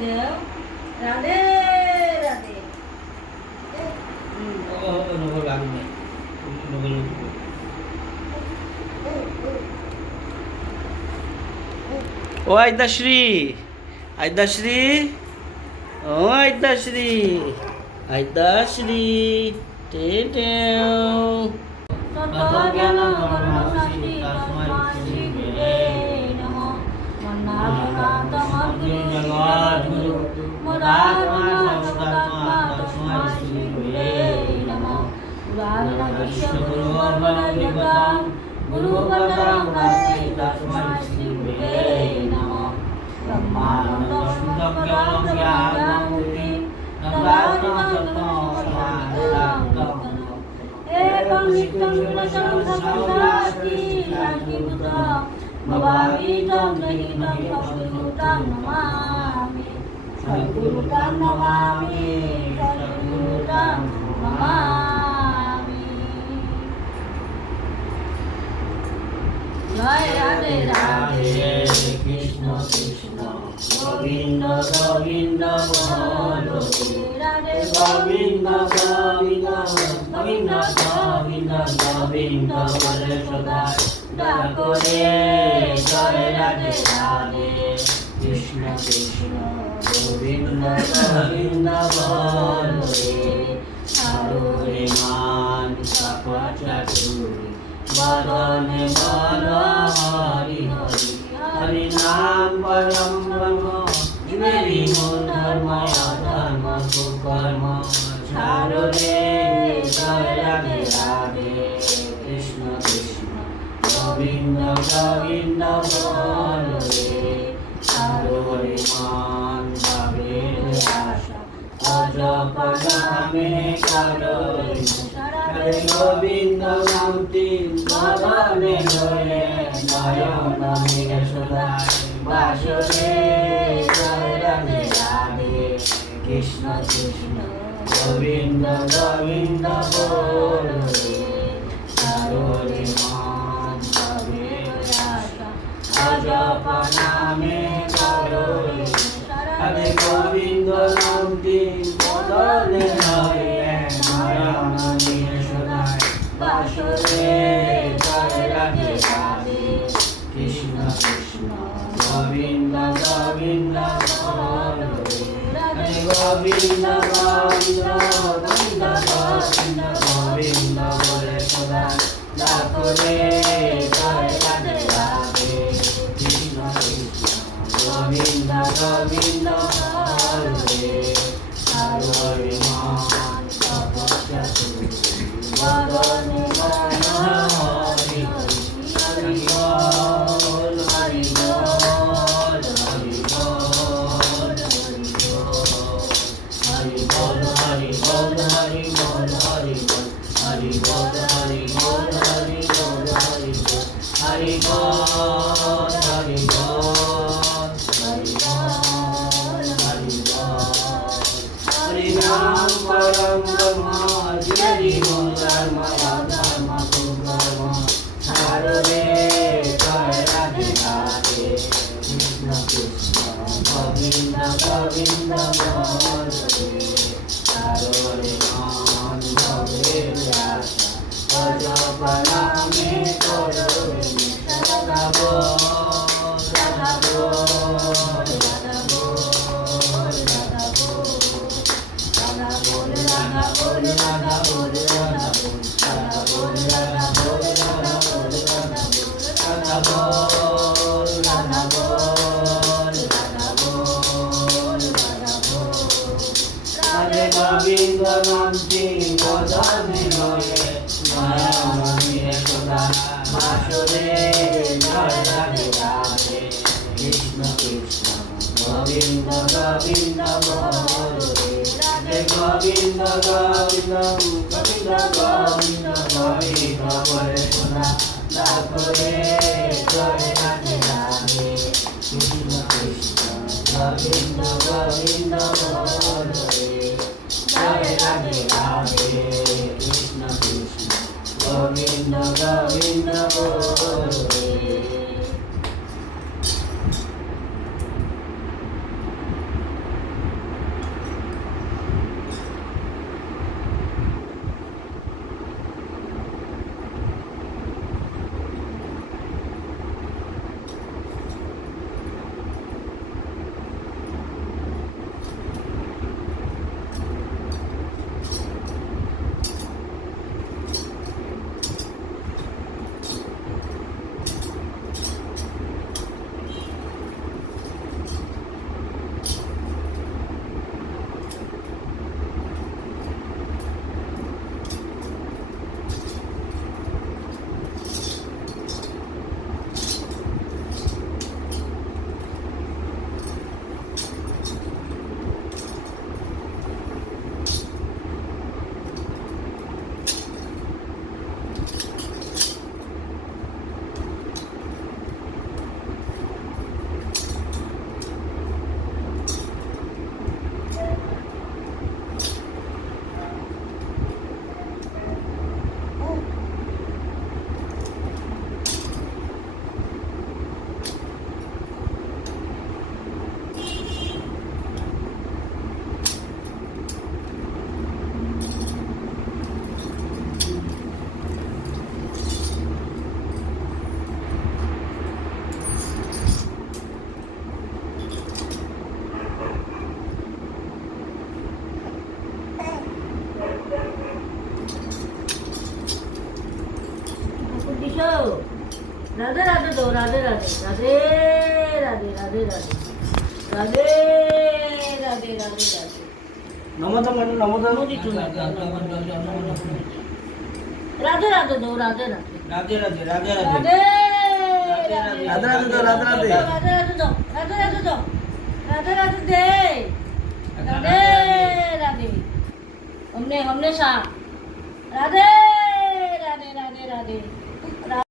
দেও। রাধে রাধে। নগর গান নেই, নগর ও আইদাশ্রী, আইদাশ্রী, ও আইদাশ্রী, আইদাশ্রী, টে টেও। তৎজ্ঞান গণনাশাস্ত্রী তস্मै শ্রী গুরুবে নমঃ। মন্নাথনাথমদ্গুরু জগদ্গুরু মদাত্মা সর্বদাত্মা তস্मै শ্রী গুরুবে নমঃ। পুরাণবিশ্বগুরু বর্মণবিগতং গুরুপদং ভজে তস্मै শ্রী গুরুবে নমঃ। ব্রহ্মানন্দং শুদ্ধং কেবলং জ্ঞানমূর্তিং তদাত্মা তত্ত্বং সমাধিতং একং নিত্যং বিনাশং সর্বদাস্তি শান্তিপুত্রং ভবামি ত্বং গ্রহীतं সদ্গুরুং নমামি। সদ্গুরুং নমামি, সদ্গুরুং নমামি। জয় রাধে রাধে, কৃষ্ণ কৃষ্ণ গোবিন্দ গোবিন্দ বলো রাধে। গোবিন্দ গোবিন্দ গোবিন্দ গোবিন্দ গোবিন্দ বলে সদা ডাকো রে। জয় রাধে রাধে, কৃষ্ণ কৃষ্ণ গোবিন্দ গোবিন্দ বলো রে। আরো রে মান চাকুরি বদনে বল হরি হরি। হরি নাম পরম ব্রহ্ম জীবেরই মূল ধর্ম। অধর্ম কুকর্ম ছাড়ো রে। জয় রাধে রাধে, কৃষ্ণ কৃষ্ণ গোবিন্দ গোবিন্দ বলো রে। ছাড়ো রে মান ভাবের আশা, অজপ নামে কারো রে। গোবিন্দ নামটি বদনে ধরে নয়ন মেঘে সদায় বাসো রে। জয় রাধে রাধে, কৃষ্ণ কৃষ্ণ গোবিন্দ গোবিন্দ বলো রে। ছাড়ো রে মান ভাবের আশা, অজপ নামে কারো রে। রাধে গোবিন্দ নামটি বদনে ধরে নয়ন মেঘে সদায় বাসো রে। জয় রাধে রাধে, কৃষ্ণ কৃষ্ণ গোবিন্দ গোবিন্দ বলো রে। রাধে গোবিন্দ গোবিন্দ গোবিন্দ গোবিন্দ গোবিন্দ বলে সদা ডাকো রে। জয় রাধে রাধে, কৃষ্ণ কৃষ্ণ গোবিন্দ গোবিন্দ বলো রে। ছাড়ো রে মান তপস্যাতুরি বদনে বল হরি হরি। হরি বল হরি বল হরি বল হরি বল। হরি বল হরি বল হরি বল হরি বল। হরি বল হরি বল হরি বল হরি বল। হরি বল হরি বল হরি বল হরি বল। হরি নাম পরম ব্রহ্ম জীবেরই মূল ধর্ম। অধর্ম কুকর্ম ছাড়ো রে। জয় রাধে রাধে, কৃষ্ণ কৃষ্ণ গোবিন্দ গোবিন্দ বলো রে। ছাড়ো রে মান ভবের আশা, অজপ নামে করো রে রাধা বল রাধা বল রাধা বল রাধা বল রাধা বল রাধা বল রাধা বল রাধা বল রাধা বল রাধা বল রাধা বল রাধা বল রাধা বল রাধা বল। রাধে গোবিন্দ নামটি বদনে ধরে নয়ন মেঘে সদা বাসো রে। জয় রাধে রাধে, কৃষ্ণ কৃষ্ণ গোবিন্দ গোবিন্দ বলো রে। রাধে গোবিন্দ গোবিন্দ গোবিন্দ গোবিন্দ গোবিন্দ বলে সদা ডাকো রে। জয় রাধে রাধে, কৃষ্ণ কৃষ্ণ গোবিন্দ গোবিন্দ বলো রে। জয় রাধে রাধে, কৃষ্ণ কৃষ্ণ গোবিন্দ গোবিন্দ বলো রে। রাধে রাধে রাধে রাধে রাধে রাধে রাধে রাধে রাধে রাধে নমো মানে নমো মোদি চুনা রাধে রাধে দো রাধে রাধে রাধে রাধে রাধে রাধে রাধে রাধে রাধে দো রাধে রাধে রাধে রাধে দো রাধে রাধে দো রাধে রাধে দে রাধে রাধে हमने हमने सा राधे राधे राधे राधे